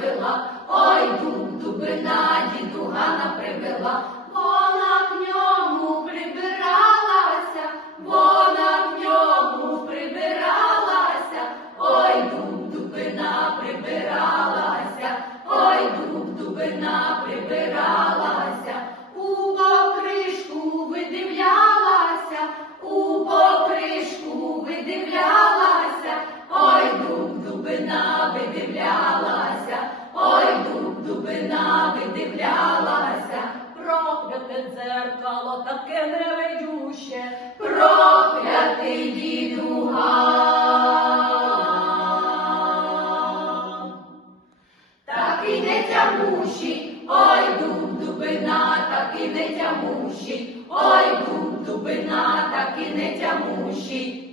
привела, ой дуб, дубина, дідугана привела, вона к ньому прибиралася, вона к ньому прибиралася, ой дуб, дубина прибиралася, ой дуб, дубина прибиралася. дзеркало таке невидюще, проклятий дідуга. Так ідеться муші, ой дуб дубина, так ідеться муші, ой дуб дубина, так ідеться муші.